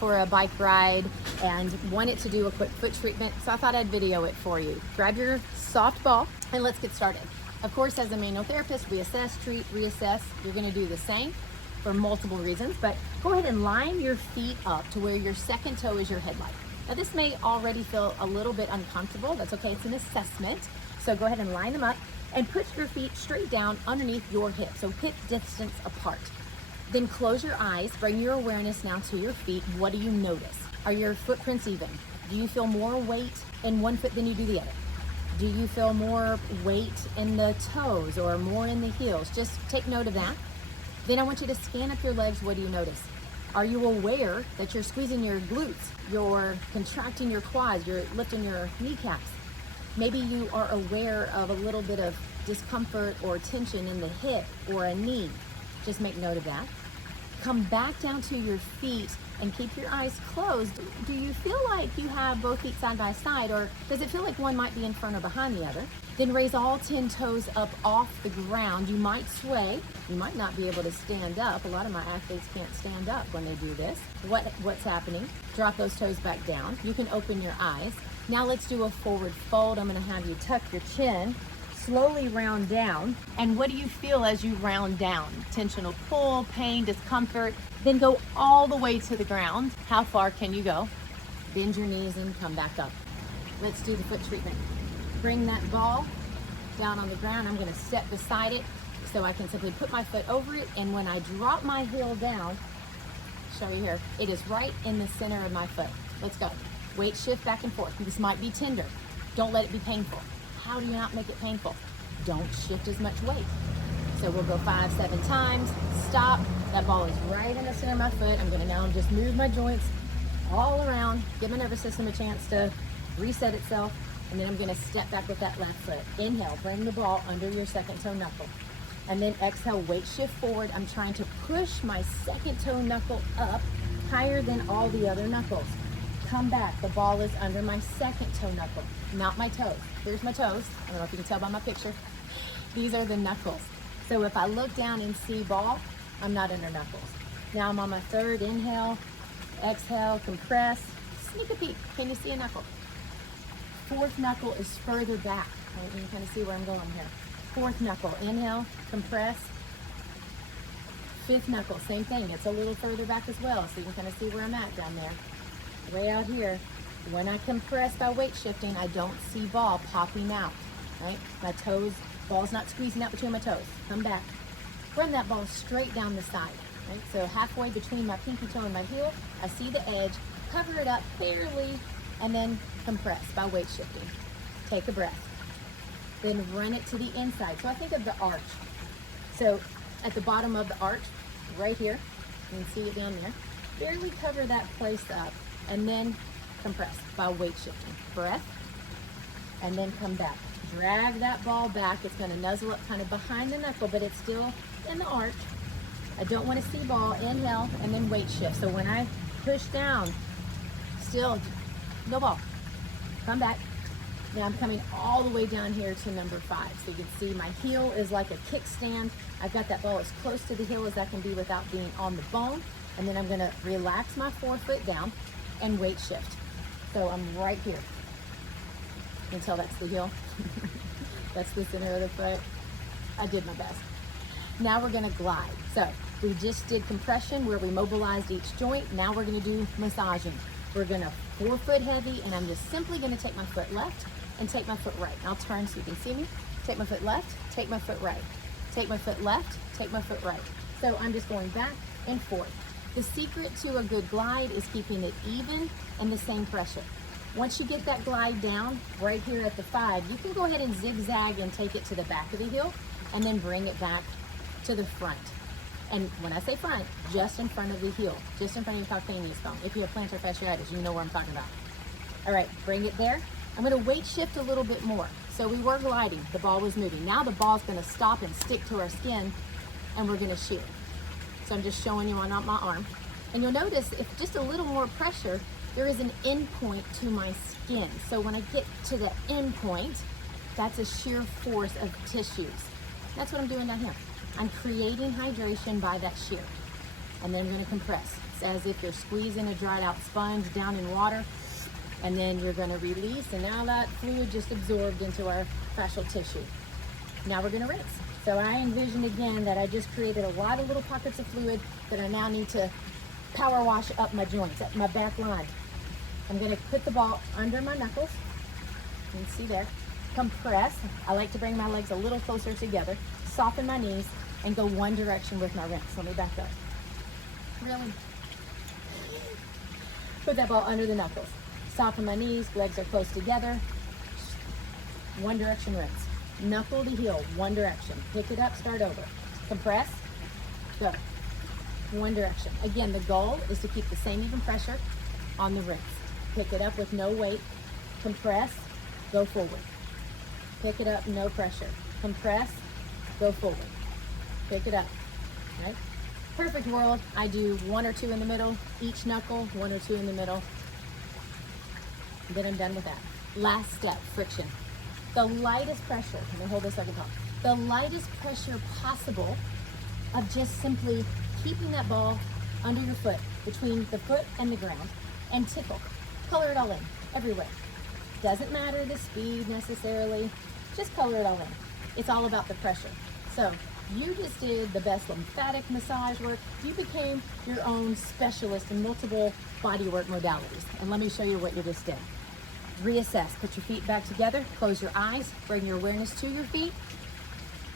for a bike ride and wanted to do a quick foot treatment, so I thought I'd video it for you. Grab your soft ball and let's get started. Of course, as a manual therapist, we assess, treat, reassess. You're gonna do the same for multiple reasons, but go ahead and line your feet up to where your second toe is your headlight. Now this may already feel a little bit uncomfortable. That's okay, it's an assessment. So go ahead and line them up and put your feet straight down underneath your hip, so hip distance apart. Then close your eyes, bring your awareness now to your feet. What do you notice? Are your footprints even? Do you feel more weight in one foot than you do the other? Do you feel more weight in the toes or more in the heels? Just take note of that. Then I want you to scan up your legs. What do you notice? Are you aware that you're squeezing your glutes, you're contracting your quads, you're lifting your kneecaps? Maybe you are aware of a little bit of discomfort or tension in the hip or a knee. Just make note of that. Come back down to your feet and keep your eyes closed. Do you feel like you have both feet side by side, or does it feel like one might be in front or behind the other? Then raise all 10 toes up off the ground. You might sway. You might not be able to stand up. A lot of my athletes can't stand up when they do this. What's happening? Drop those toes back down. You can open your eyes. Now let's do a forward fold. I'm gonna have you tuck your chin, slowly round down. And what do you feel as you round down? Tensional pull, pain, discomfort. Then go all the way to the ground. How far can you go? Bend your knees and come back up. Let's do the foot treatment. Bring that ball down on the ground. I'm gonna step beside it so I can simply put my foot over it. And when I drop my heel down, show you here, it is right in the center of my foot. Let's go. Weight shift back and forth. This might be tender. Don't let it be painful. How do you not make it painful? Don't shift as much weight. So we'll go 5, 7 times, stop. That ball is right in the center of my foot. I'm gonna now just move my joints all around, give my nervous system a chance to reset itself, and then I'm gonna step back with that left foot. Inhale, bring the ball under your second toe knuckle. And then exhale, weight shift forward. I'm trying to push my second toe knuckle up higher than all the other knuckles. Come back, the ball is under my second toe knuckle, not my toes. Here's my toes. I don't know if you can tell by my picture. These are the knuckles. So if I look down and see ball, I'm not under knuckles. Now I'm on my third, inhale, exhale, compress, sneak a peek. Can you see a knuckle? Fourth knuckle is further back. You can kind of see where I'm going here. Fourth knuckle, inhale, compress. Fifth knuckle, same thing. It's a little further back as well, so you can kind of see where I'm at down there. Way out here. When I compress by weight shifting, I don't see ball popping out, right? My toes, ball's not squeezing out between my toes. Come back. Run that ball straight down the side, right? So halfway between my pinky toe and my heel, I see the edge, cover it up barely, and then compress by weight shifting. Take a breath. Then run it to the inside. So I think of the arch. So at the bottom of the arch, right here, you can see it down there, barely cover that place up, and then compress by weight shifting. Breath, and then come back. Drag that ball back. It's gonna nuzzle up kind of behind the knuckle, but it's still in the arch. I don't wanna see ball. Inhale, and then weight shift. So when I push down, still no ball. Come back. Now I'm coming all the way down here to number 5. So you can see my heel is like a kickstand. I've got that ball as close to the heel as I can be without being on the bone. And then I'm gonna relax my forefoot down and weight shift. So I'm right here. You can tell that's the heel. That's the center of the foot. I did my best. Now we're gonna glide. So we just did compression where we mobilized each joint. Now we're gonna do massaging. We're gonna forefoot heavy, and I'm just simply gonna take my foot left and take my foot right. I'll turn so you can see me. Take my foot left, take my foot right. Take my foot left, take my foot right. So I'm just going back and forth. The secret to a good glide is keeping it even and the same pressure. Once you get that glide down right here at the 5, you can go ahead and zigzag and take it to the back of the heel and then bring it back to the front. And when I say front, just in front of the heel, just in front of your calcaneus bone. If you have plantar fasciitis, you know what I'm talking about. All right, bring it there. I'm gonna weight shift a little bit more. So we were gliding, the ball was moving. Now the ball's gonna stop and stick to our skin, and we're gonna shear. So I'm just showing you on my arm. And you'll notice if just a little more pressure, there is an end point to my skin. So when I get to the end point, that's a shear force of tissues. That's what I'm doing down here. I'm creating hydration by that shear. And then I'm gonna compress. release as if you're squeezing a dried out sponge down in water. And then you're gonna release, and now that fluid just absorbed into our fascial tissue. Now we're gonna rinse. So I envision again that I just created a lot of little pockets of fluid that I now need to power wash up my joints, up my back line. I'm gonna put the ball under my knuckles. You can see there. Compress. I like to bring my legs a little closer together, soften my knees, and go one direction with my rinse. Let me back up. Really? Put that ball under the knuckles. Soften my knees, legs are close together. One direction rinse. Knuckle to heel, one direction. Pick it up, start over. Compress, go. One direction. Again, the goal is to keep the same even pressure on the rinse. Pick it up with no weight. Compress, go forward. Pick it up, no pressure. Compress, go forward. Pick it up, right? Perfect world, I do 1 or 2 in the middle, each knuckle, 1 or 2 in the middle. Then I'm done with that. Last step, friction. The lightest pressure, let me hold this so I can talk. The lightest pressure possible of just simply keeping that ball under your foot, between the foot and the ground, and tickle. Color it all in, everywhere. Doesn't matter the speed necessarily, just color it all in. It's all about the pressure. So you just did the best lymphatic massage work. You became your own specialist in multiple bodywork modalities. And let me show you what you just did. Reassess, put your feet back together, close your eyes, bring your awareness to your feet.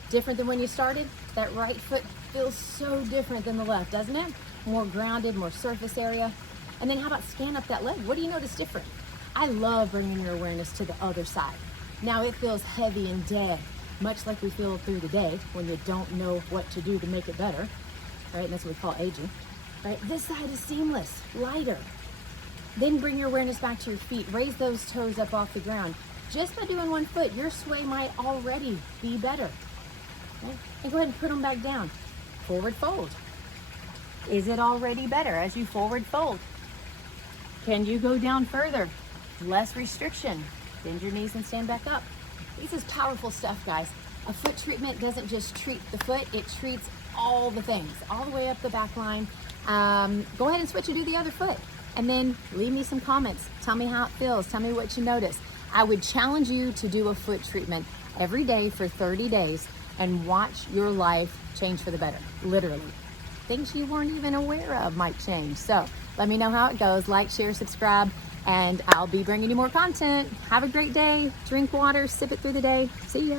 Different than when you started. That right foot feels so different than the left, doesn't it? More grounded, more surface area. And then how about scan up that leg? What do you notice different? I love bringing your awareness to the other side. Now it feels heavy and dead, much like we feel through the day when you don't know what to do to make it better, right? And that's what we call aging, right? This side is seamless, lighter. Then bring your awareness back to your feet. Raise those toes up off the ground. Just by doing one foot, your sway might already be better. Okay? And go ahead and put them back down. Forward fold. Is it already better as you forward fold? Can you go down further? Less restriction. Bend your knees and stand back up. This is powerful stuff, guys. A foot treatment doesn't just treat the foot, it treats all the things, all the way up the back line. Go ahead and switch and do the other foot. And then leave me some comments. Tell me how it feels. Tell me what you notice. I would challenge you to do a foot treatment every day for 30 days and watch your life change for the better, literally. Things you weren't even aware of might change. So let me know how it goes. Like, share, subscribe, and I'll be bringing you more content. Have a great day. Drink water, sip it through the day. See ya.